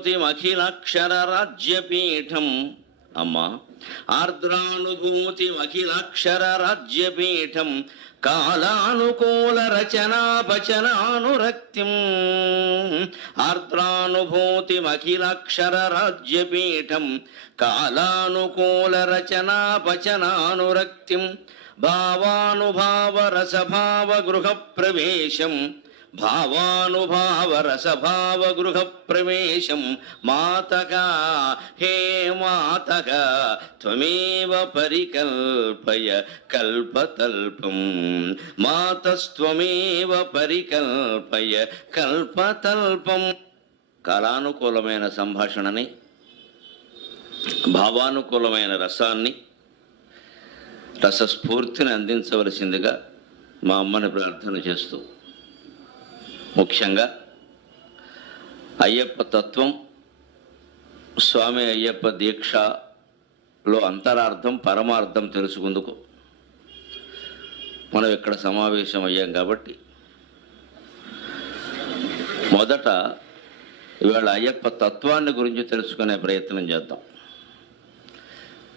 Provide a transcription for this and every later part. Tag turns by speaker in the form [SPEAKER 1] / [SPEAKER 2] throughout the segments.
[SPEAKER 1] ఆర్ద్రానుభూతిమఖిలక్షర అమ్మా ఆర్ద్రానుభూతిమఖిలక్షరరాజ్యపీఠం కాలానుకూల రచనాపచనానురక్తిం ఆర్ద్రానుభూతిమఖిలక్షర రాజ్యపీఠం కాలానుకూల రచనాపచనానురక్తిం భావానుభావ ప్రవేశం భావానుభావ రసభావ గృహ ప్రవేశం మాతగా హే మాతగా త్వమేవ పరికల్పయ కల్పతల్పం మాతస్త్వమేవ పరికల్పయ కల్పతల్పం కాలానుకూలమైన సంభాషణని భావానుకూలమైన రసాన్ని రసస్ఫూర్తిని అందించవలసిందిగా మా అమ్మని ప్రార్థన చేస్తూ ముఖ్యంగా అయ్యప్ప తత్వం స్వామి అయ్యప్ప దీక్షలో అంతరార్థం పరమార్థం తెలుసుకుందుకు మనం ఇక్కడ సమావేశం అయ్యాం కాబట్టి. మొదట ఇవాళ అయ్యప్ప తత్వాన్ని గురించి తెలుసుకునే ప్రయత్నం చేద్దాం.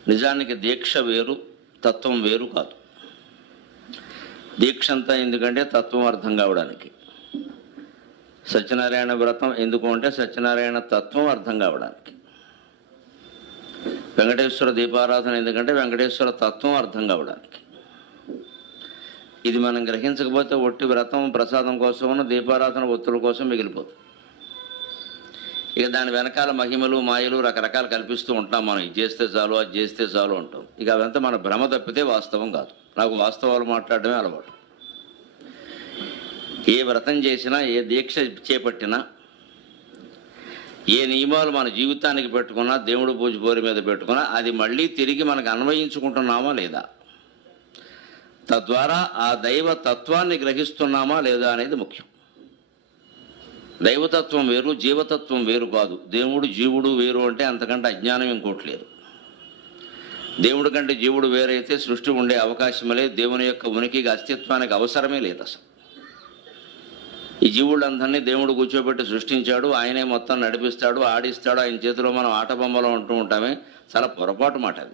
[SPEAKER 1] నిజానికి దీక్ష వేరు తత్వం వేరు కాదు. దీక్ష అంతా ఎందుకంటే తత్వం అర్థం కావడానికి. సత్యనారాయణ వ్రతం ఎందుకు అంటే సత్యనారాయణ తత్వం అర్థం కావడానికి. వెంకటేశ్వర దీపారాధన ఎందుకంటే వెంకటేశ్వర తత్వం అర్థం కావడానికి. ఇది మనం గ్రహించకపోతే ఒట్టి వ్రతం ప్రసాదం కోసం దీపారాధన ఒత్తుల కోసం మిగిలిపోతుంది. ఇక దాని వెనకాల మహిమలు మాయలు రకరకాలు కల్పిస్తూ ఉంటాం మనం. ఇది చేస్తే చాలు అది చేస్తే చాలు అంటాం. ఇక అవంతా మన భ్రమ తప్పితే వాస్తవం కాదు. నాకు వాస్తవాలు మాట్లాడడమే అలవాటు. ఏ వ్రతం చేసినా ఏ దీక్ష చేపట్టినా ఏ నియమాలు మన జీవితానికి పెట్టుకున్నా దేవుడు పూజ బోరి మీద పెట్టుకున్నా అది మళ్ళీ తిరిగి మనకు అన్వయించుకుంటున్నామా లేదా? తద్వారా ఆ దైవ తత్వాన్ని గ్రహిస్తున్నామా లేదా అనేది ముఖ్యం. దైవతత్వం వేరు జీవతత్వం వేరు కాదు. దేవుడు జీవుడు వేరు అంటే అంతకంటే అజ్ఞానం ఇంకోటి లేదు. దేవుడి కంటే జీవుడు వేరైతే సృష్టి ఉండే అవకాశమే లేదు దేవుని యొక్క ఉనికికి అస్తిత్వానికి అవసరమే లేదు అసలు. ఈ జీవులందరినీ దేవుడు కూర్చోబెట్టి సృష్టించాడు. ఆయనే మొత్తం నడిపిస్తాడు ఆడిస్తాడు. ఆయన చేతిలో మనం ఆట బొమ్మలో ఉంటూ ఉంటామే. చాలా పొరపాటు మాట అది.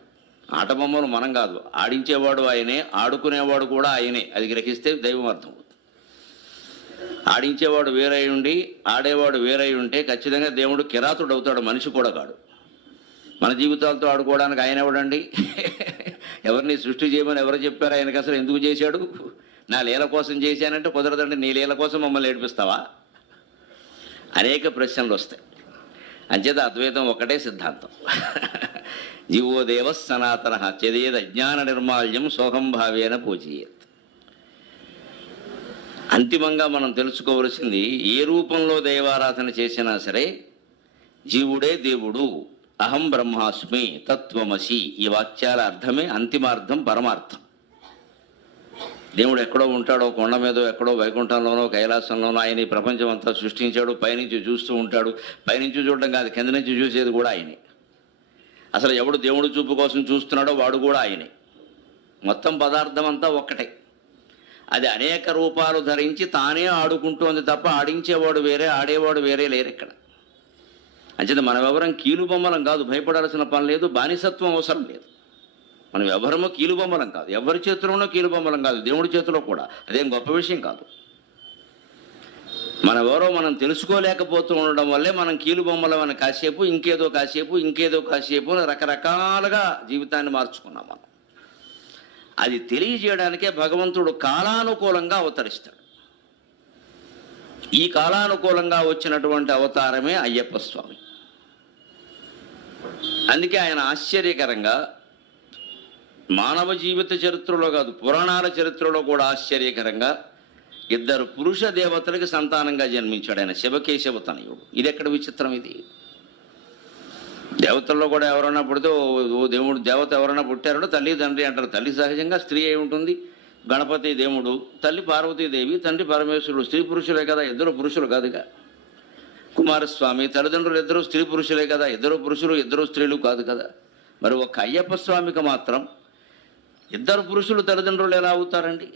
[SPEAKER 1] ఆట బొమ్మలు మనం కాదు. ఆడించేవాడు ఆయనే ఆడుకునేవాడు కూడా ఆయనే. అది గ్రహిస్తే దైవం అర్థం అవుతుంది. ఆడించేవాడు వేరై ఉండి ఆడేవాడు వేరై ఉంటే ఖచ్చితంగా దేవుడు కిరాతుడు అవుతాడు మనిషి కూడా కాడు. మన జీవితాలతో ఆడుకోవడానికి ఆయన ఎవడండి? ఎవరిని సృష్టి చేయమని ఎవరు చెప్పారు? ఆయనకి అసలు ఎందుకు చేశాడు? నా లీల కోసం చేశానంటే కుదరదండి నీ లీల కోసం మమ్మల్ని ఏడిపిస్తావా? అనేక ప్రశ్నలు వస్తాయి. అంచేత అద్వైతం ఒకటే సిద్ధాంతం. జీవోదేవ సనాతన చెదేద అజ్ఞాన నిర్మాల్యం సోహం భావేన పూజయేత్. అంతిమంగా మనం తెలుసుకోవలసింది ఏ రూపంలో దైవారాధన చేసినా సరే జీవుడే దేవుడు అహం బ్రహ్మాస్మి తత్వమసి ఈ వాక్యాల అర్థమే అంతిమార్థం పరమార్థం. దేవుడు ఎక్కడో ఉంటాడో కొండ మీదో ఎక్కడో వైకుంఠంలోనో కైలాసంలోనో ఆయన ఈ ప్రపంచం అంతా సృష్టించాడు పైనుంచి చూస్తూ ఉంటాడు. పైనుంచి చూడడం కాదు కింద నుంచి చూసేది కూడా ఆయనే. అసలు ఎవడు దేవుడు చూపు కోసం చూస్తున్నాడో వాడు కూడా ఆయనే. మొత్తం పదార్థం అంతా ఒక్కటే. అది అనేక రూపాలు ధరించి తానే ఆడుకుంటోంది తప్ప ఆడించేవాడు వేరే ఆడేవాడు వేరే లేరు ఇక్కడ. అంచేత మన ఎవరం కీలు బొమ్మలం కాదు భయపడాల్సిన పని లేదు బానిసత్వం అవసరం లేదు. మనం ఎవరమో కీలుబొమ్మలం కాదు. ఎవరి చేతిలోనో కీలు బొమ్మలం కాదు. దేవుడి చేతిలో కూడా. అదేం గొప్ప విషయం కాదు. మనం ఎవరో మనం తెలుసుకోలేకపోతూ ఉండడం వల్లే మనం కీలుబొమ్మలం అని కాసేపు ఇంకేదో కాసేపు ఇంకేదో కాసేపు అని రకరకాలుగా జీవితాన్ని మార్చుకున్నాం మనం. అది తెలియజేయడానికే భగవంతుడు కాలానుకూలంగా అవతరిస్తాడు. ఈ కాలానుకూలంగా వచ్చినటువంటి అవతారమే అయ్యప్ప స్వామి. అందుకే ఆయన ఆశ్చర్యకరంగా మానవ జీవిత చరిత్రలో కాదు పురాణాల చరిత్రలో కూడా ఆశ్చర్యకరంగా ఇద్దరు పురుష దేవతలకు సంతానంగా జన్మించాడు ఆయన శివకేశవ తనయుడు. ఇది ఎక్కడ విచిత్రం ఇది? దేవతల్లో కూడా ఎవరైనా పుడితే ఓ దేవుడు దేవత ఎవరైనా పుట్టారో తల్లి తండ్రి అంటారు. తల్లి సహజంగా స్త్రీ అయి ఉంటుంది. గణపతి దేవుడు తల్లి పార్వతీదేవి తండ్రి పరమేశ్వరుడు స్త్రీ పురుషులే కదా ఇద్దరు పురుషులు కాదుగా కుమారస్వామి తల్లిదండ్రులు ఇద్దరు స్త్రీ పురుషులే కదా ఇద్దరు పురుషులు ఇద్దరు స్త్రీలు కాదు కదా. మరి ఒక అయ్యప్ప స్వామికి మాత్రం ఇద్దరు పురుషులు తల్లిదండ్రులు ఎలా అవుతారండి?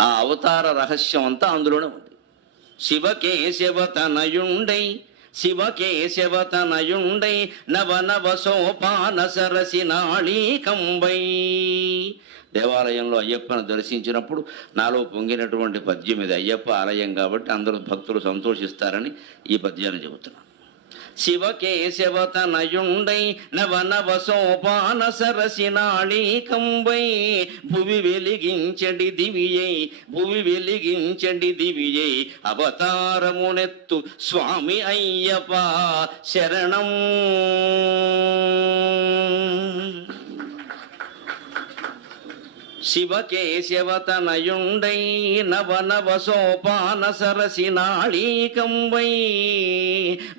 [SPEAKER 1] ఆ అవతార రహస్యం అంతా అందులోనే ఉంది. శివకేశవ తనయుండై శివకేశవతనయుండై నవ నవ సోపాన సరసి నాళీకంబై దేవాలయంలో అయ్యప్పను దర్శించినప్పుడు నాలో పొంగినటువంటి పద్యం ఇది. అయ్యప్ప ఆలయం కాబట్టి అందరూ భక్తులు సంతోషిస్తారని ఈ పద్యాన్ని చెబుతున్నాను. శివకేశవతనయుండై నవ నవ సోపాన సరసి నాళీకంబై భువి వెలిగించడి దివియై భువి వెలిగించడి దివియై. అవతారమునెత్తు స్వామి అయ్యప్ప శరణం. శివకేశవతనయుండై నవ నవ సోపాన సరసి నాళీకంబై.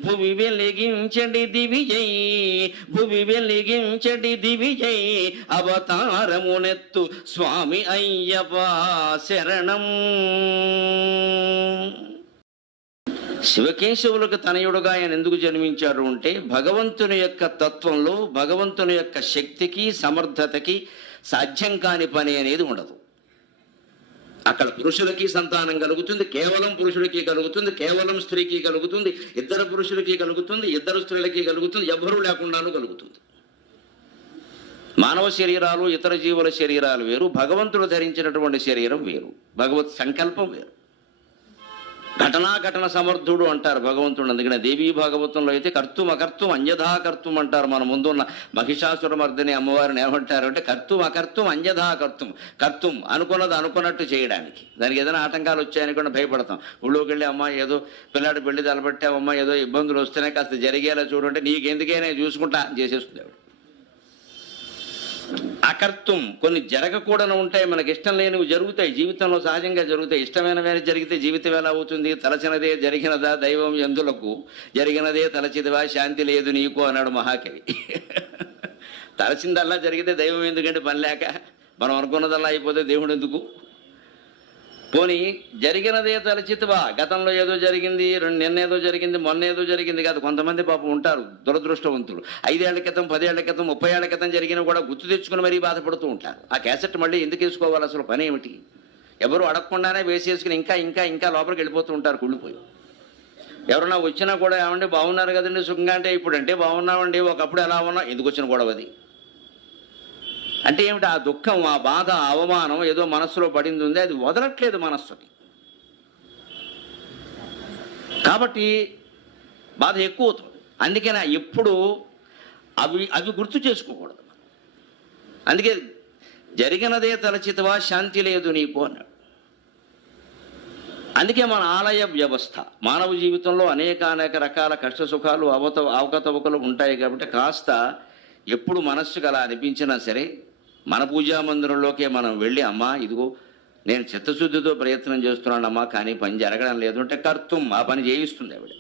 [SPEAKER 1] భువి వెలిగించడి దివిజై భువి వెలిగించడి దివిజై. అవతారమునెత్తు స్వామి అయ్యప్ప శరణం. శివకేశవులకు తనయుడుగా ఆయన ఎందుకు జన్మించారు అంటే భగవంతుని యొక్క తత్వంలో భగవంతుని యొక్క శక్తికి సమర్థతకి సాధ్యం కాని పని అనేది ఉండదు. అక్కడ పురుషులకి సంతానం కలుగుతుంది కేవలం పురుషులకి కలుగుతుంది కేవలం స్త్రీకి కలుగుతుంది ఇద్దరు పురుషులకి కలుగుతుంది ఇద్దరు స్త్రీలకి కలుగుతుంది ఎవ్వరూ లేకుండానూ కలుగుతుంది. మానవ శరీరాలు ఇతర జీవుల శరీరాలు వేరు భగవంతుడు ధరించినటువంటి శరీరం వేరు భగవత్ సంకల్పం వేరు. ఘటనాఘటన సమర్థుడు అంటారు భగవంతుడు. అందుకనే దేవీ భాగవతంలో అయితే కర్తుం అకర్తుం అన్యథా కర్తుం అంటారు. మన ముందున్న మహిషాసురమర్దిని అమ్మవారిని ఏమంటారు అంటే కర్తుం అకర్తుం అన్యథా కర్తుం కర్తుం అనుకున్నది అనుకున్నట్టు చేయడానికి. దానికి ఏదైనా ఆటంకాలు వచ్చాయని కూడా భయపడతాం. ఊళ్ళోకి వెళ్ళి అమ్మ ఏదో పిల్లాడి పెళ్ళి తలపెట్టావమ్మా ఏదో ఇబ్బందులు వస్తున్నాయి కాస్త జరిగేలా చూడంటే నీకెందుకైనా చూసుకుంటా చేసేస్తుంది ఆవిడ అకర్తం. కొన్ని జరగకూడని ఉంటాయి మనకి ఇష్టం లేనివి జరుగుతాయి. జీవితంలో సహజంగా జరుగుతాయి. ఇష్టమైనవి జరిగితే జీవితం ఎలా అవుతుంది? తలచినదే జరిగినదా దైవం ఎందులకు? జరిగినదే తలచిదివా? శాంతి లేదు నీకు అన్నాడు మహాకవి. తలచిందల్లా జరిగితే దైవం ఎందుకంటే పని లేక? మనం అనుకున్నదల్లా అయిపోతే దేవుడు ఎందుకు? పోనీ జరిగినదే తలచితవా గతంలో ఏదో జరిగింది రెండు నిన్నేదో జరిగింది మొన్న ఏదో జరిగింది కాదు. కొంతమంది పాపం ఉంటారు దురదృష్టవంతులు. ఐదేళ్ళ క్రితం పదేళ్ళ క్రితం ముప్పై ఏళ్ళ క్రితం జరిగిన కూడా గుర్తు తెచ్చుకుని మరీ బాధపడుతూ ఉంటారు. ఆ క్యాసెట్ మళ్ళీ ఎందుకు వేసుకోవాలి అసలు పని ఏమిటి? ఎవరు అడగకుండానే వేసేసుకుని ఇంకా ఇంకా ఇంకా లోపలికి వెళ్ళిపోతూ ఉంటారు కుళ్ళిపోయి ఎవరన్నా వచ్చినా కూడా ఏమంటే బాగున్నారు కదండి సుఖంగా అంటే ఇప్పుడంటే బాగున్నామండి ఒకప్పుడు ఎలా ఉన్నా? ఎందుకు వచ్చిన గొడవది అంటే ఏమిటి? ఆ దుఃఖం ఆ బాధ అవమానం ఏదో మనస్సులో పడింది ఉంది అది వదలట్లేదు మనస్సుని కాబట్టి బాధ ఎక్కువ అవుతుంది. అందుకనే ఎప్పుడు అవి అవి గుర్తు చేసుకోకూడదు. అందుకే జరిగినదే తలచితవా శాంతి లేదు నీకు అన్నాడు. అందుకే మన ఆలయ వ్యవస్థ మానవ జీవితంలో అనేక అనేక రకాల కష్ట సుఖాలు అవత అవకతవకలు ఉంటాయి కాబట్టి కాస్త ఎప్పుడు మనస్సుకు అలా అనిపించినా సరే మన పూజా మందిరంలోకే మనం వెళ్ళి అమ్మా ఇదిగో నేను చిత్తశుద్ధితో ప్రయత్నం చేస్తున్నానమ్మా కానీ పని జరగడం లేదు అంటే కర్తం ఆ పని చేయిస్తుంది ఆవిడ.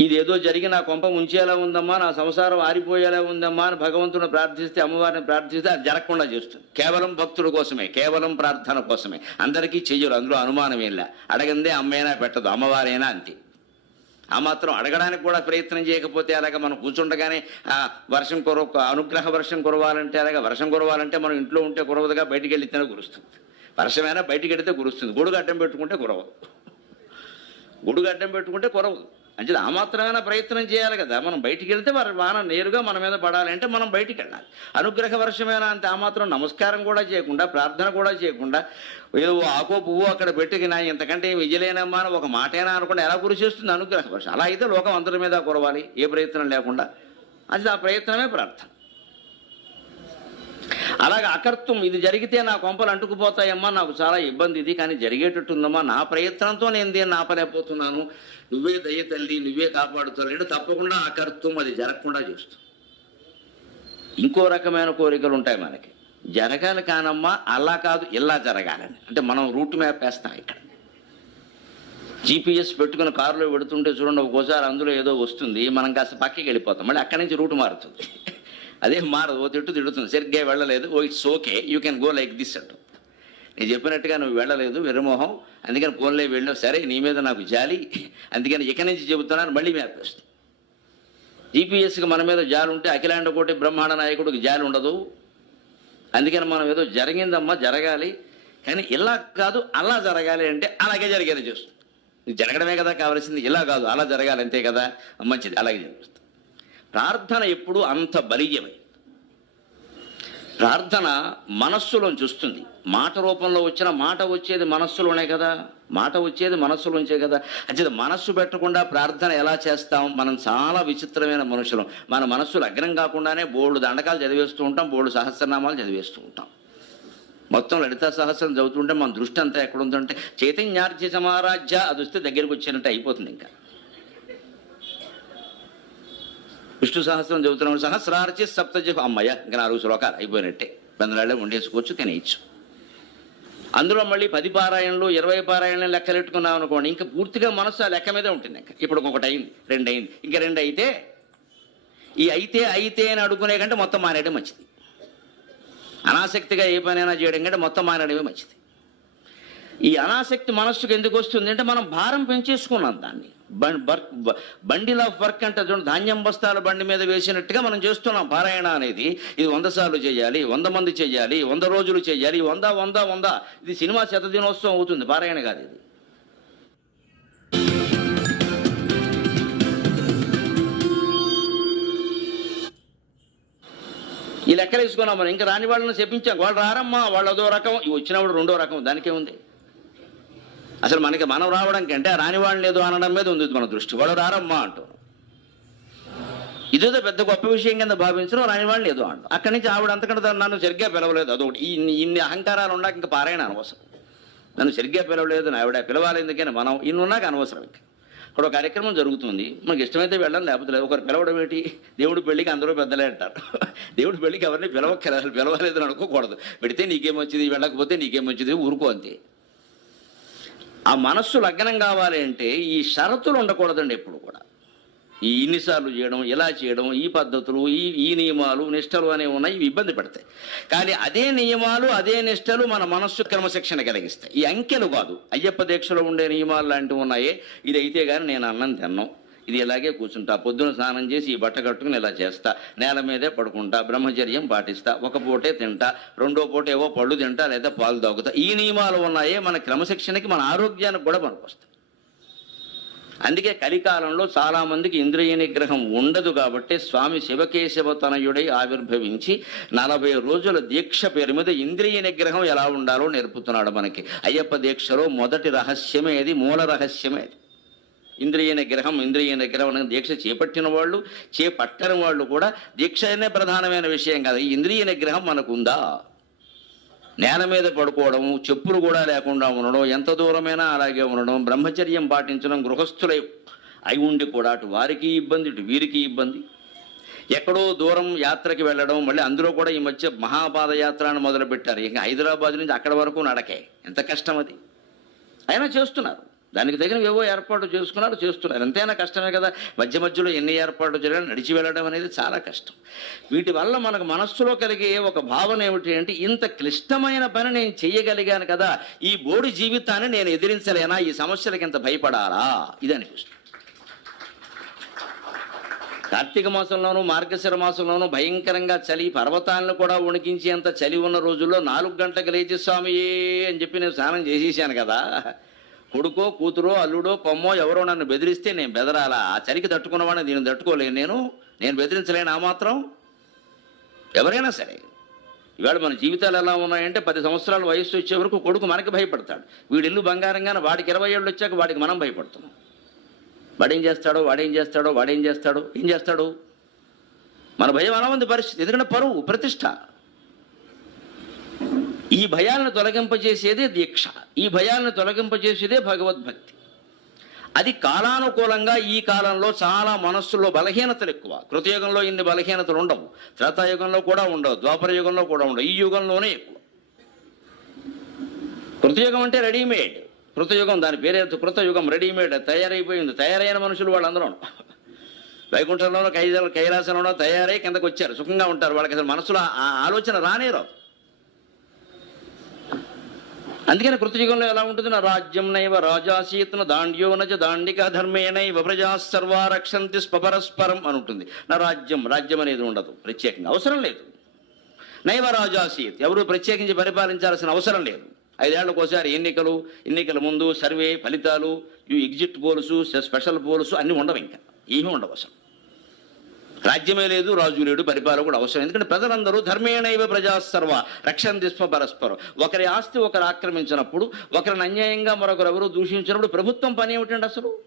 [SPEAKER 1] ఇదేదో జరిగి నా కొంప ముంచేలా ఉందమ్మా నా సంసారం ఆరిపోయేలా ఉందమ్మా అని భగవంతుని ప్రార్థిస్తే అమ్మవారిని ప్రార్థిస్తే అది జరగకుండా చేస్తుంది. కేవలం భక్తుల కోసమే కేవలం ప్రార్థన కోసమే. అందరికీ చెయ్యరు అందులో అనుమానం ఏంలే అడగందే అమ్మైనా పెట్టదు అమ్మవారైనా అంతే. ఆ మాత్రం అడగడానికి కూడా ప్రయత్నం చేయకపోతే అలాగ మనం కూర్చుండగానే ఆ వర్షం కుర అనుగ్రహ వర్షం కురవాలంటే అలాగా వర్షం కురవాలంటే మనం ఇంట్లో ఉంటే కురవదుగా బయటికి వెళితేనే కురుస్తుంది. వర్షమైనా బయటికి వెళితే కురుస్తుంది. గొడుగు అడ్డం పెట్టుకుంటే కురవదు. గొడుగు అడ్డం పెట్టుకుంటే కురవదు. అంటే ఆ మాత్రమైన ప్రయత్నం చేయాలి కదా. మనం బయటికి వెళ్తే వారి వాన నేరుగా మన మీద పడాలి అంటే మనం బయటికి వెళ్ళాలి. అనుగ్రహ వర్షమైన అంతే ఆ మాత్రం నమస్కారం కూడా చేయకుండా ప్రార్థన కూడా చేయకుండా ఏదో ఆకో పువ్వు అక్కడ పెట్టుకున్నా ఇంతకంటే ఏం విజయలేనమ్మా అని ఒక మాటైనా అనుకుంటే ఎలా కురిసేస్తుంది అనుగ్రహ వర్షం? అలా అయితే లోకం అందరి మీద కురవాలి ఏ ప్రయత్నం లేకుండా. అది ఆ ప్రయత్నమే ప్రార్థన. అలాగే అకర్తం ఇది జరిగితే నా కొంపలు అంటుకుపోతాయమ్మా నాకు చాలా ఇబ్బంది ఇది కానీ జరిగేటట్టుందమ్మా నా ప్రయత్నంతో నేను దీన్ని ఆపలేకపోతున్నాను. నువ్వే దయ తల్లి నువ్వే కాపాడుతున్నాడు తప్పకుండా అకర్తం అది జరగకుండా చేస్తుంది ఇంకో రకమైన కోరికలు ఉంటాయి మనకి. జరగాలి కానమ్మా అలా కాదు ఇలా జరగాలని. అంటే మనం రూట్ మ్యాప్ వేస్తాం ఇక్కడ. జీపీఎస్ పెట్టుకుని కారులో పెడుతుంటే చూడండి ఒక్కోసారి అందులో ఏదో వస్తుంది మనం కాస్త పక్కకి వెళ్ళిపోతాం మళ్ళీ అక్కడి నుంచి రూట్ మారుతుంది. అదే మారదు ఓ తిట్టు తిడుతుంది. సరిగ్గా వెళ్ళలేదు. ఓ it's okay. You can go like this అంటు. నేను చెప్పినట్టుగా నువ్వు వెళ్ళలేదు విరమోహం అందుకని ఫోన్లే వెళ్ళావు సరే నీ మీద నాకు జాలి. అందుకని ఇక నుంచి చెబుతున్నాను మళ్ళీ మేపేస్తాను జీపీఎస్కి మన మీద జాలి ఉంటే అఖిలాండ కోటి బ్రహ్మాండ నాయకుడికి జాలి ఉండదు. అందుకని మనం ఏదో జరిగిందమ్మా జరగాలి. కానీ ఇలా కాదు అలా జరగాలి అంటే అలాగే జరిగేది చూస్తుంది జరగడమే కదా కావాల్సింది. ఇలా కాదు అలా జరగాలి అంతే కదా. మంచిది అలాగే జరుగుతుంది. ప్రార్థన ఎప్పుడు అంత బలీయమే. ప్రార్థన మనస్సులోంచి వస్తుంది మాట రూపంలో వచ్చిన మాట వచ్చేది మనస్సులోనే కదా. మాట వచ్చేది మనస్సులోంచే కదా. అంటే మనస్సు పెట్టకుండా ప్రార్థన ఎలా చేస్తాం? మనం చాలా విచిత్రమైన మనుషులం. మన మనస్సులు అగ్నం కాకుండానే బోర్డు దండకాలు చదివేస్తూ ఉంటాం బోర్డు సహస్రనామాలు చదివేస్తూ ఉంటాం. మొత్తం లలితా సహస్రం చదువుతుంటే మన దృష్టి అంతా ఎక్కడ ఉందంటే చైతన్యార్జ్య సమారాజ్య అది వస్తే దగ్గరికి వచ్చినట్టు అయిపోతుంది ఇంకా. విష్ణు సహస్రం చదువుతున్నాం సహస్రార్చి సప్తజ అమ్మయ్య. ఇంకా నాలుగు శ్లోకాలు అయిపోయినట్టే. బందలాళ్ళే వండేసుకోవచ్చు తినేయచ్చు. అందులో మళ్ళీ పది పారాయణలు ఇరవై పారాయణలు లెక్కలెట్టుకున్నాం అనుకోండి ఇంకా పూర్తిగా మనసు ఆ లెక్క మీదే ఉంటుంది ఇంకా. ఇప్పుడు ఒకటి అయింది రెండు అయింది ఇంకా రెండు అయితే ఈ అయితే అయితే అని అడుగునే కంటే మొత్తం మానేయడం మంచిది. అనాసక్తిగా ఏ పనైనా చేయడం కంటే మొత్తం మానేయడమే మంచిది. ఈ అనాసక్తి మనస్సుకు ఎందుకు వస్తుంది అంటే మనం భారం పెంచేసుకున్నాం దాన్ని. బర్క్ బండిల్ ఆఫ్ వర్క్ అంటే చూడండి ధాన్యం బస్తాల బండి మీద వేసినట్టుగా మనం చేస్తున్నాం. పారాయణ అనేది ఇది వంద సార్లు చేయాలి వంద మంది చేయాలి వంద రోజులు చేయాలి వంద వంద వంద. ఇది సినిమా శతదినోత్సవం అవుతుంది పారాయణ కాదు ఇది. ఈ లెక్కలు వేసుకున్నాం మనం ఇంకా రాని వాళ్ళని చెప్పించాం వాళ్ళు రారమ్మా వాళ్ళు అదో రకం వచ్చినప్పుడు రెండో రకం దానికే ఉంది. అసలు మనకి మనం రావడం కంటే రానివాడు లేదు అనడం మీద ఉంది మన దృష్టి. వాళ్ళు రారమ్మా అంటూ. ఇదేదో పెద్ద గొప్ప విషయం కింద భావించడం రానివాడు లేదు ఏదో అంటాం. అక్కడి నుంచి ఆవిడ అంతకంటే నన్ను సరిగ్గా పిలవలేదు. అదొకటి ఇన్ని ఇన్ని అహంకారాలు ఉన్నాక ఇంకా పారాయణ అనవసరం. నన్ను సరిగ్గా పిలవలేదు ఆవిడ పిలవాలి ఎందుకని మనం ఇన్ని ఉన్నాక అనవసరం ఇంకా. ఇక్కడ కార్యక్రమం జరుగుతుంది. మనకి ఇష్టమైతే వెళ్ళడం లేకపోతే లేదు. ఒకరు పిలవడం ఏంటి? దేవుడి పెళ్ళికి అందరూ పెద్దలే అంటారు. దేవుడి పెళ్ళికి ఎవరిని పిలవక్కర్లేదు పిలవలేదని అనుకోకూడదు. పెడితే నీకేమొచ్చింది వెళ్ళకపోతే నీకేమొచ్చింది ఊరుకో అంతే. ఆ మనస్సు లగ్నం కావాలి అంటే ఈ షరతులు ఉండకూడదండి ఎప్పుడు కూడా. ఈ ఇన్నిసార్లు చేయడం ఇలా చేయడం ఈ పద్ధతులు ఈ ఈ నియమాలు నిష్టలు అనేవి ఉన్నాయి ఇవి ఇబ్బంది పెడతాయి. కానీ అదే నియమాలు అదే నిష్టలు మన మనస్సు క్రమశిక్షణ కలిగిస్తాయి. ఈ అంకెలు కాదు. అయ్యప్ప దీక్షలో ఉండే నియమాలు లాంటివి ఉన్నాయే. ఇది అయితే కానీ నేను అన్నం తిన్నాం. ఇది ఇలాగే కూర్చుంటా. పొద్దున స్నానం చేసి ఈ బట్ట కట్టుకుని ఇలా చేస్తా. నేల మీదే పడుకుంటా. బ్రహ్మచర్యం పాటిస్తా. ఒక పూటే తింటా. రెండో పూట ఏవో పళ్ళు తింటా లేదా పాలు తాగుతా. ఈ నియమాలు ఉన్నాయే మన క్రమశిక్షణకి మన ఆరోగ్యానికి కూడా పనికొస్తాయి. అందుకే కలికాలంలో చాలామందికి ఇంద్రియ నిగ్రహం ఉండదు కాబట్టి స్వామి శివకేశవ తనయుడై ఆవిర్భవించి నలభై రోజుల దీక్ష పేరు మీద ఇంద్రియ నిగ్రహం ఎలా ఉండాలో నేర్పుతున్నాడు మనకి. అయ్యప్ప దీక్షలో మొదటి రహస్యమే అది మూల రహస్యమే అది ఇంద్రియ నిగ్రహం ఇంద్రియ నిగ్రహం దీక్ష చేపట్టిన వాళ్ళు చేపట్టని వాళ్ళు కూడా దీక్ష అనే ప్రధానమైన విషయం కాదు. ఇంద్రియ నిగ్రహం మనకుందా? నేల మీద పడుకోవడం చెప్పులు కూడా లేకుండా ఉండడం ఎంత దూరమైనా అలాగే ఉండడం బ్రహ్మచర్యం పాటించడం గృహస్థులై అయి ఉండి కూడా అటు వారికి ఇబ్బంది ఇటు వీరికి ఇబ్బంది. ఎక్కడో దూరం యాత్రకి వెళ్ళడం మళ్ళీ అందులో కూడా ఈ మధ్య మహాపాదయాత్ర అని మొదలుపెట్టారు. ఇంకా హైదరాబాద్ నుంచి అక్కడ వరకు నడకే. ఎంత కష్టం అది. అయినా చేస్తున్నారు. దానికి తగిన ఏవో ఏర్పాటు చేసుకున్నారు చేస్తున్నారు. ఎంతైనా కష్టమే కదా. మధ్య మధ్యలో ఎన్ని ఏర్పాట్లు చేయడం నడిచి వెళ్ళడం అనేది చాలా కష్టం. వీటి వల్ల మనకు మనస్సులో కలిగే ఒక భావన ఏమిటి అంటే ఇంత క్లిష్టమైన పని నేను చేయగలిగాను కదా ఈ బోడి జీవితాన్ని నేను ఎదిరించలేనా ఈ సమస్యలకి ఇంత భయపడాలా? ఇది అనిపిస్తుంది కార్తీక మాసంలోనూ మార్గశిర మాసంలోనూ భయంకరంగా చలి పర్వతాలను కూడా వణికించేంత చలి ఉన్న రోజుల్లో నాలుగు గంటలకు లేచి స్వామి అని చెప్పి నేను స్నానం చేసేసాను కదా. కొడుకో కూతురో అల్లుడో పొమ్మో ఎవరో నన్ను బెదిరిస్తే నేను బెదరాలా? ఆ చలికి తట్టుకున్నవాడిని నేను తట్టుకోలేను నేను. నేను బెదిరించలేను ఆ మాత్రం. ఎవరైనా సరే ఇవాళ మన జీవితాలు ఎలా ఉన్నాయంటే పది సంవత్సరాల వయస్సు వచ్చే వరకు కొడుకు మనకి భయపడతాడు. వీడి ఇల్లు బంగారంగానే వాడికి ఇరవై ఏళ్ళు వచ్చాక వాడికి మనం భయపడుతున్నాం. వాడేం చేస్తాడో వాడేం చేస్తాడో వాడేం చేస్తాడో ఏం చేస్తాడు? మన భయం అలా ఉంది పరిస్థితి? ఎందుకంటే పరువు ప్రతిష్ట. ఈ భయాలను తొలగింపజేసేదే దీక్ష. ఈ భయాలను తొలగింపజేసేదే భగవద్భక్తి. అది కాలానుకూలంగా ఈ కాలంలో చాలా మనస్సులో బలహీనతలు ఎక్కువ. కృతయుగంలో ఇన్ని బలహీనతలు ఉండవు. త్రేతాయుగంలో కూడా ఉండవు. ద్వాపర యుగంలో కూడా ఉండవు. ఈ యుగంలోనే ఎక్కువ. కృతయుగం అంటే రెడీమేడ్. కృతయుగం దాని పేరే కృతయుగం. రెడీమేడ్. తయారైపోయింది. తయారైన మనుషులు వాళ్ళందరూ వైకుంఠంలోనో కైజ కైలాసంలోనో తయారై కిందకు వచ్చారు సుఖంగా ఉంటారు. వాళ్ళకి అసలు మనసులో ఆ ఆలోచన రానే రాదు. అందుకని కృతయుగంలో ఎలా ఉంటుంది? నా రాజ్యం నైవ రాజాసీత్న దాండ్యో నచ దాండిక ధర్మేణైవ ప్రజా సర్వారక్షంతి స్వపరస్పరం అని ఉంటుంది. నా రాజ్యం రాజ్యం అనేది ఉండదు. ప్రత్యేకంగా అవసరం లేదు. నైవ రాజాసీత్. ఎవరు ప్రత్యేకించి పరిపాలించాల్సిన అవసరం లేదు. ఐదేళ్ళకు ఒకసారి ఎన్నికలు ఎన్నికల ముందు సర్వే ఫలితాలు ఎగ్జిట్ పోల్స్ స్పెషల్ పోలుసు అన్నీ ఉండవు ఇంకా. ఏమీ ఉండవు అసలు. రాజ్యమే లేదు రాజు లేడు పరిపాలన కూడా అవసరం. ఎందుకంటే ప్రజలందరూ ధర్మేణైవ ప్రజాసర్వ రక్షణ దిస్వ పరస్పరం ఒకరి ఆస్తి ఒకరు ఆక్రమించినప్పుడు ఒకరిని అన్యాయంగా మరొకరు ఎవరు దూషించినప్పుడు ప్రభుత్వం పని ఏమిటండి అసలు?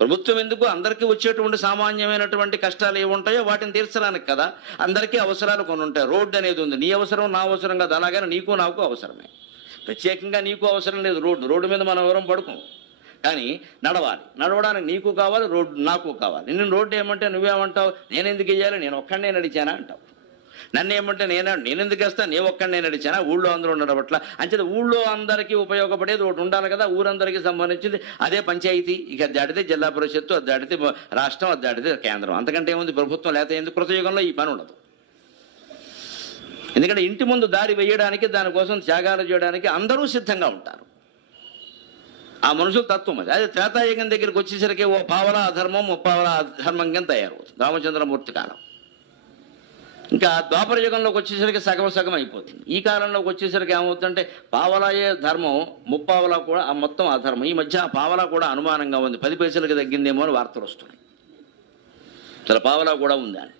[SPEAKER 1] ప్రభుత్వం ఎందుకు అందరికీ వచ్చేటువంటి సామాన్యమైనటువంటి కష్టాలు ఏమి ఉంటాయో వాటిని తీర్చడానికి కదా. అందరికీ అవసరాలు కొన్ని ఉంటాయి. రోడ్డు అనేది ఉంది. నీ అవసరం నా అవసరం కదా. అలాగని నీకు నాకు అవసరమే. ప్రత్యేకంగా నీకు అవసరం లేదు. రోడ్డు రోడ్డు మీద మనం ఎవరం పడుకోం కానీ నడవాలి. నడవడానికి నీకు కావాలి రోడ్డు నాకు కావాలి. నిన్ను రోడ్డు ఏమంటే నువ్వేమంటావు? నేను ఎందుకు ఇయ్యాలి? నేను ఒక్కడే నడిచానా అంటావు. నన్ను ఏమంటే నేను నేను ఎందుకు వేస్తాను నేను ఒక్కడే నడిచానా? ఊళ్ళో అందరూ ఉండడం అట్లా అంచేత ఊళ్ళో అందరికీ ఉపయోగపడేది ఒకటి ఉండాలి కదా ఊరందరికీ సంబంధించింది. అదే పంచాయతీ. ఇక అది దాటితే జిల్లా పరిషత్తు అది దాటితే రాష్ట్రం అది దాటితే కేంద్రం. అంతకంటే ఏముంది? ప్రభుత్వం లేకపోతే ఎందుకు కృతయుగంలో ఈ పని ఉండదు. ఎందుకంటే ఇంటి ముందు దారి వేయడానికి దానికోసం త్యాగాలు చేయడానికి అందరూ సిద్ధంగా ఉంటారు. ఆ మనుషుల తత్వం అది. అదే త్రేతాయుగం దగ్గరికి వచ్చేసరికి ఓ పావల అధర్మం ముప్పావల అధర్మం కింద తయారవుతుంది. రామచంద్రమూర్తి కాలం. ఇంకా ద్వాపర యుగంలోకి వచ్చేసరికి సగం సగం అయిపోతుంది. ఈ కాలంలోకి వచ్చేసరికి ఏమవుతుందంటే పావలాయే ధర్మం ముప్పావలా కూడా ఆ మొత్తం అధర్మం ఈ మధ్య ఆ పావలా కూడా అనుమానంగా ఉంది. పది పైసలకు తగ్గిందేమో అని వార్తలు వస్తున్నాయి. అసలు పావలా కూడా ఉందని అని.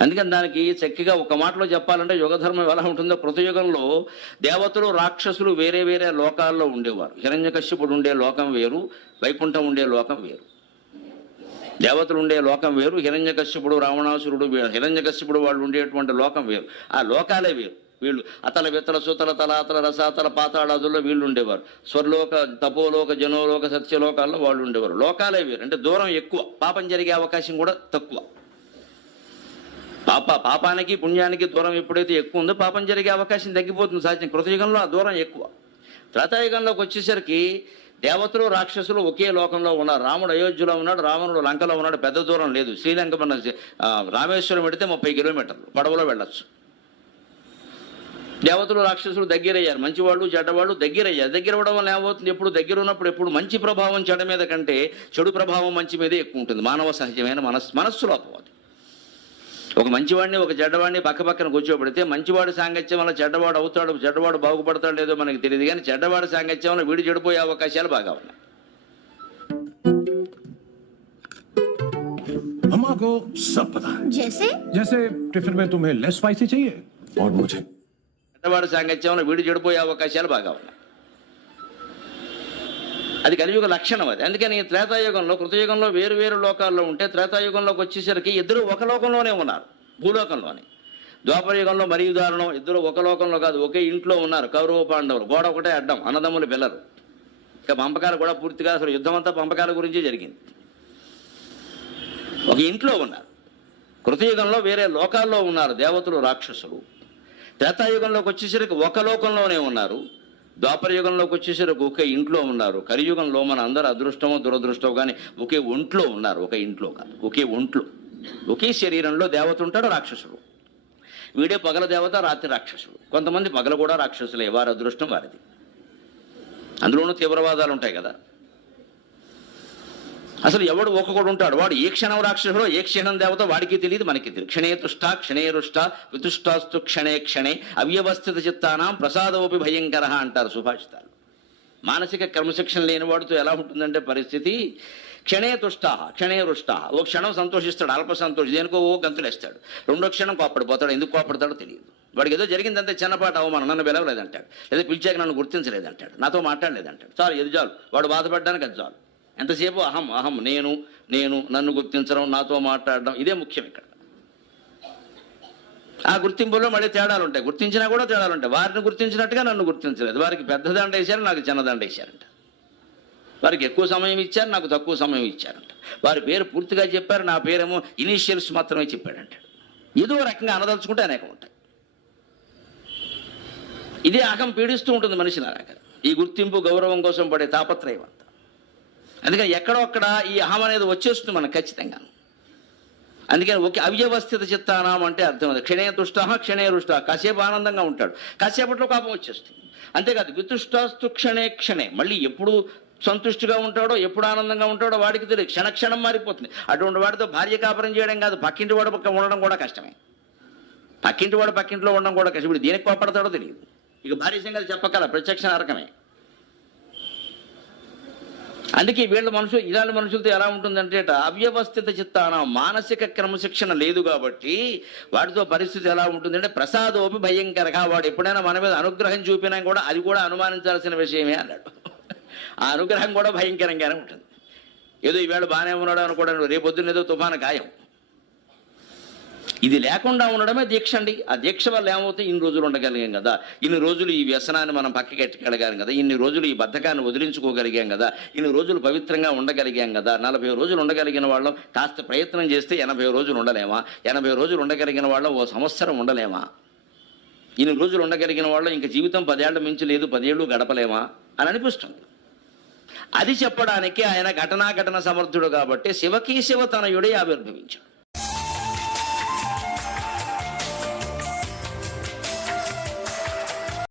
[SPEAKER 1] అందుకని దానికి చక్కగా ఒక మాటలో చెప్పాలంటే యుగధర్మం ఎలా ఉంటుందో కృతయుగంలో దేవతలు రాక్షసులు వేరే వేరే లోకాల్లో ఉండేవారు. హిరణ్యకశ్యపుడు ఉండే లోకం వేరు వైకుంఠం ఉండే లోకం వేరు. దేవతలు ఉండే లోకం వేరు హిరణ్యకశ్యపుడు రావణాసురుడు హిరణ్యకశ్యపుడు వాళ్ళు ఉండేటువంటి లోకం వేరు. ఆ లోకాలే వేరు. వీళ్ళు అతల వితల సుతల తలాతల రసాతల పాతాళాదుల్లో వీళ్ళు ఉండేవారు. స్వర్లోక తపోలోక జనోలోక సత్యలోకాల్లో వాళ్ళు ఉండేవారు. లోకాలే వేరు. అంటే దూరం ఎక్కువ. పాపం జరిగే అవకాశం కూడా తక్కువ. పాప పాపానికి పుణ్యానికి దూరం ఎప్పుడైతే ఎక్కువ ఉందో పాపం జరిగే అవకాశం తగ్గిపోతుంది సహజం కృతయుగంలో ఆ దూరం ఎక్కువ. త్రేతాయుగంలోకి వచ్చేసరికి దేవతలు రాక్షసులు ఒకే లోకంలో ఉన్నారు. రాముడు అయోధ్యలో ఉన్నాడు రావణుడు లంకలో ఉన్నాడు పెద్ద దూరం లేదు. శ్రీలంక మన రామేశ్వరం పెడితే ముప్పై కిలోమీటర్లు పడవలో వెళ్ళొచ్చు. దేవతలు రాక్షసులు దగ్గరయ్యారు. మంచివాళ్ళు చెడ్డవాళ్ళు దగ్గరయ్యారు. దగ్గర అవడం వల్ల ఏమవుతుంది? ఎప్పుడు దగ్గర ఉన్నప్పుడు ఎప్పుడు మంచి ప్రభావం చెడ మీద కంటే చెడు ప్రభావం మంచి మీదే ఎక్కువ ఉంటుంది. మానవ సహజమైన మనస్సు మనస్సులో లోపం ఒక మంచివాడిని ఒక చెడ్డవాడిని పక్క పక్కన కూర్చోబెడితే మంచివాడి సాంగత్యం వల్ల చెడ్డవాడు అవుతాడు చెడ్డవాడు బాగుపడతాడు లేదో మనకి తెలియదు కానీ చెడ్డవాడి సాంగత్యం వల్ల వీడు చెడిపోయే అవకాశాలు బాగా ఉన్నాయి
[SPEAKER 2] अम्मा को सब पता है
[SPEAKER 3] जैसे
[SPEAKER 2] जैसे टिफिन में तुम्हें लेस स्पाइसी चाहिए और मुझे
[SPEAKER 1] చెడ్డవాడి సాంగత్యం వల్ల వీడు చెడిపోయే అవకాశాలు బాగా ఉన్నాయి అది కలియుగ లక్షణం అది. అందుకని త్రేతాయుగంలో కృతయుగంలో వేరు వేరు లోకాల్లో ఉంటే త్రేతాయుగంలోకి వచ్చేసరికి ఇద్దరు ఒక లోకంలోనే ఉన్నారు భూలోకంలోనే. ద్వాపరయుగంలో మరీ ఉదాహరణం ఇద్దరు ఒక లోకంలో కాదు ఒకే ఇంట్లో ఉన్నారు కౌరవ పాండవులు. గోడ ఒకటే అడ్డం అన్నదమ్ములు పిల్లలు. ఇక పంపకాలు కూడా పూర్తిగా అసలు యుద్ధం అంతా పంపకాల గురించి జరిగింది. ఒక ఇంట్లో ఉన్నారు. కృతయుగంలో వేరే లోకాల్లో ఉన్నారు దేవతలు రాక్షసులు. త్రేతాయుగంలోకి వచ్చేసరికి ఒక లోకంలోనే ఉన్నారు. ద్వాపర యుగంలోకి వచ్చేసరికి ఒకే ఇంట్లో ఉన్నారు. కలియుగంలో మన అందరు అదృష్టమో దురదృష్టమో కానీ ఒకే ఒంట్లో ఉన్నారు. ఒక ఇంట్లో కాదు. ఒకే ఒంట్లో. ఒకే శరీరంలో దేవత ఉంటాడు రాక్షసుడు. వీడే పగల దేవత రాత్రి రాక్షసుడు. కొంతమంది పగల కూడా రాక్షసులే. వారి అదృష్టం వారిది. అందులోనూ తీవ్రవాదాలు ఉంటాయి కదా. అసలు ఎవడు ఒక్కొక్కడు ఉంటాడు? వాడు ఏ క్షణం రాక్షసుడో ఏ క్షణం దేవత వాడికి తెలియదు మనకి తెలియదు. క్షణే తుష్ట క్షణే రుష్ట వితుష్టాస్తు క్షణే క్షణే. అవ్యవస్థిత చిత్తానాం ప్రసాదోపి భయంకర అంటారు సుభాషితాలు. మానసిక క్రమశిక్షణ లేని వాడితో ఎలా ఉంటుందంటే పరిస్థితి? క్షణే తుష్ట క్షణే రుష్ట. ఓ క్షణం సంతోషిస్తాడు అల్ప సంతోషి దేనికో ఓ గంతులేస్తాడు. రెండో క్షణం కోపడిపోతాడు ఎందుకు కోపడతాడో తెలియదు. వాడికి ఏదో జరిగిందంటే చిన్నపాటు అవమానం నన్ను పిలవలేదంటాడు. లేదా పిలిచాక నన్ను గుర్తించలేదంటాడు నాతో మాట్లాడలేదంటాడు. చాలు ఎది చాలు. వాడు బాధపడడానికి అది చాలు. ఎంతసేపు అహం అహం నేను నేను నన్ను గుర్తించడం నాతో మాట్లాడడం ఇదే ముఖ్యం ఇక్కడ. ఆ గుర్తింపులో మళ్ళీ తేడాలు ఉంటాయి గుర్తించినా కూడా తేడాలు ఉంటాయి వారిని గుర్తించినట్టుగా నన్ను గుర్తించలేదు. వారికి పెద్ద దండ వేశారు నాకు చిన్న దండ వేశారంట వారికి ఎక్కువ సమయం ఇచ్చారు నాకు తక్కువ సమయం ఇచ్చారంట. వారి పేరు పూర్తిగా చెప్పారు నా పేరేమో ఇనీషియల్స్ మాత్రమే చెప్పాడంట. ఏదో రకంగా అనదలుచుకుంటే అనేకం ఉంటాయి. ఇదే అహం పీడిస్తూ ఉంటుంది మనిషిని అలాగా ఈ గుర్తింపు గౌరవం కోసం పడే తాపత్రయం అంతా. అందుకని ఎక్కడొక్కడ ఈ అహం అనేది వచ్చేస్తుంది మనకు ఖచ్చితంగా. అందుకని ఒకే అవ్యవస్థిత చిత్తానం అంటే అర్థం అది. క్షణే తుష్ట క్షణే రుష్ట. కాసేపు ఆనందంగా ఉంటాడు. కాసేపట్లో కోపం వచ్చేస్తుంది. అంతేకాదు వితుష్టాస్తు క్షణే క్షణే. మళ్ళీ ఎప్పుడు సంతుష్టిగా ఉంటాడో ఎప్పుడు ఆనందంగా ఉంటాడో వాడికి తెలియదు. క్షణ క్షణం మారిపోతుంది. అటువంటి వాడితో భార్య కాపురం చేయడం కాదు. పక్కింటి వాడు పక్క ఉండడం కూడా కష్టమే. పక్కింటి వాడు పక్కింట్లో ఉండడం కూడా కష్టం. ఇప్పుడు దేనికి కోపడతాడో తెలియదు. ఇక భార్య సంగతి చెప్పగల ప్రత్యక్ష నరకమే. అందుకే వీళ్ళ మనుషులు ఇలాంటి మనుషులతో ఎలా ఉంటుందంటే అవ్యవస్థిత చిత్తాన మానసిక క్రమశిక్షణ లేదు కాబట్టి వాటితో పరిస్థితి ఎలా ఉంటుందంటే ప్రసాదోపి భయంకరగా వాడు ఎప్పుడైనా మన మీద అనుగ్రహం చూపినా కూడా అది కూడా అనుమానించాల్సిన విషయమే అన్నాడు. ఆ అనుగ్రహం కూడా భయంకరంగానే ఉంటుంది. ఏదో ఈవేళ బాగానే ఉన్నాడు అనుకోవడం రేపొద్దున ఏదో తుఫాను ఖాయం. ఇది లేకుండా ఉండడమే దీక్ష అండి. ఆ దీక్ష వల్ల ఏమవుతుంది? ఇన్ని రోజులు ఉండగలిగాం కదా. ఇన్ని రోజులు ఈ వ్యసనాన్ని మనం పక్కకి ఎట్టగలిగాం కదా. ఇన్ని రోజులు ఈ బద్ధకాన్ని వదిలించుకోగలిగాం కదా. ఇన్ని రోజులు పవిత్రంగా ఉండగలిగాం కదా. నలభై రోజులు ఉండగలిగిన వాళ్ళం కాస్త ప్రయత్నం చేస్తే ఎనభై రోజులు ఉండలేమా? ఎనభై రోజులు ఉండగలిగిన వాళ్ళం ఓ సంవత్సరం ఉండలేమా? ఇన్ని రోజులు ఉండగలిగిన వాళ్ళం ఇంక జీవితం పదేళ్ళ మించి లేదు పదేళ్ళు గడపలేమా? అని అనిపిస్తుంది. అది చెప్పడానికి ఆయన ఘటనా ఘటన సమర్థుడు కాబట్టి శివకీ శివతనయుడే ఆవిర్భవించాడు.